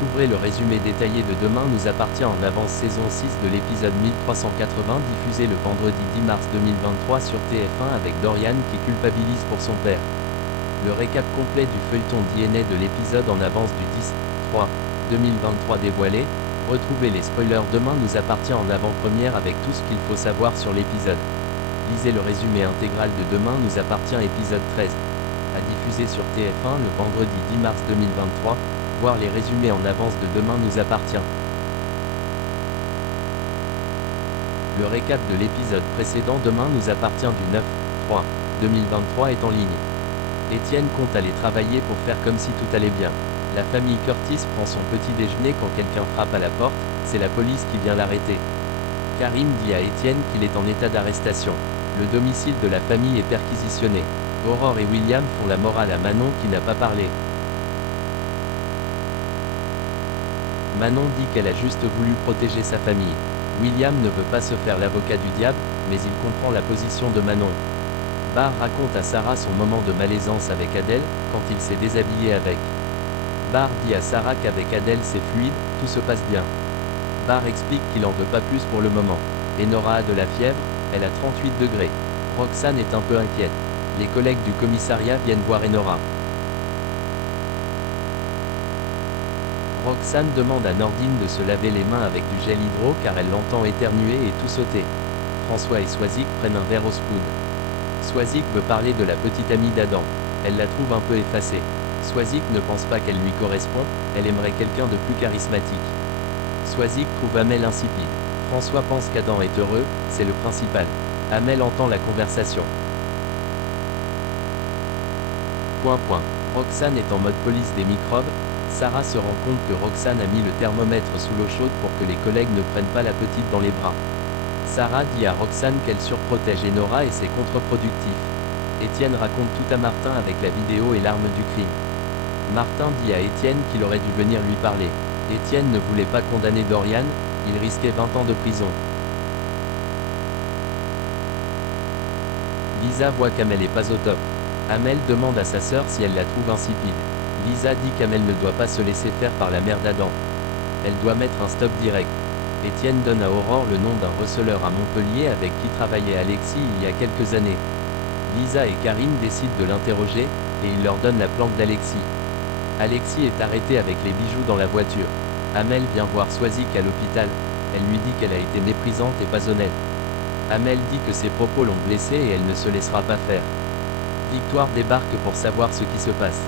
Découvrez le résumé détaillé de Demain nous appartient en avance saison 6 de l'épisode 1380 diffusé le vendredi 10 mars 2023 sur TF1 avec Dorian qui culpabilise pour son père. Le récap complet du feuilleton DNA de l'épisode en avance du 10-3-2023 dévoilé. Retrouvez les spoilers Demain nous appartient en avant-première avec tout ce qu'il faut savoir sur l'épisode. Lisez le résumé intégral de Demain nous appartient épisode 13. À diffuser sur TF1 le vendredi 10 mars 2023. Voir les résumés en avance de Demain nous appartient. Le récap de l'épisode précédent Demain nous appartient du 9-3-2023 est en ligne. Étienne compte aller travailler pour faire comme si tout allait bien. La famille Curtis prend son petit déjeuner quand quelqu'un frappe à la porte, c'est la police qui vient l'arrêter. Karim dit à Étienne qu'il est en état d'arrestation. Le domicile de la famille est perquisitionné. Aurore et William font la morale à Manon qui n'a pas parlé. Manon dit qu'elle a juste voulu protéger sa famille. William ne veut pas se faire l'avocat du diable, mais il comprend la position de Manon. Barr raconte à Sarah son moment de malaisance avec Adèle, quand il s'est déshabillé avec. Barr dit à Sarah qu'avec Adèle c'est fluide, tout se passe bien. Barr explique qu'il en veut pas plus pour le moment. Enora a de la fièvre, elle a 38 degrés. Roxane est un peu inquiète. Les collègues du commissariat viennent voir Enora. Roxane demande à Nordine de se laver les mains avec du gel hydro car elle l'entend éternuer et tout sauter. François et Swazik prennent un verre au spoon. Swazik veut parler de la petite amie d'Adam. Elle la trouve un peu effacée. Swazik ne pense pas qu'elle lui correspond, elle aimerait quelqu'un de plus charismatique. Swazik trouve Amel insipide. François pense qu'Adam est heureux, c'est le principal. Amel entend la conversation. Roxane est en mode police des microbes. Sarah se rend compte que Roxane a mis le thermomètre sous l'eau chaude pour que les collègues ne prennent pas la petite dans les bras. Sarah dit à Roxane qu'elle surprotège Enora et c'est contre-productif. Étienne raconte tout à Martin avec la vidéo et l'arme du crime. Martin dit à Étienne qu'il aurait dû venir lui parler. Étienne ne voulait pas condamner Dorian, il risquait 20 ans de prison. Lisa voit qu'Amel est pas au top. Amel demande à sa sœur si elle la trouve insipide. Lisa dit qu'Amel ne doit pas se laisser faire par la mère d'Adam. Elle doit mettre un stop direct. Étienne donne à Aurore le nom d'un receleur à Montpellier avec qui travaillait Alexis il y a quelques années. Lisa et Karim décident de l'interroger, et il leur donne la planque d'Alexis. Alexis est arrêté avec les bijoux dans la voiture. Amel vient voir Swazik à l'hôpital, elle lui dit qu'elle a été méprisante et pas honnête. Amel dit que ses propos l'ont blessée et elle ne se laissera pas faire. Victoire débarque pour savoir ce qui se passe.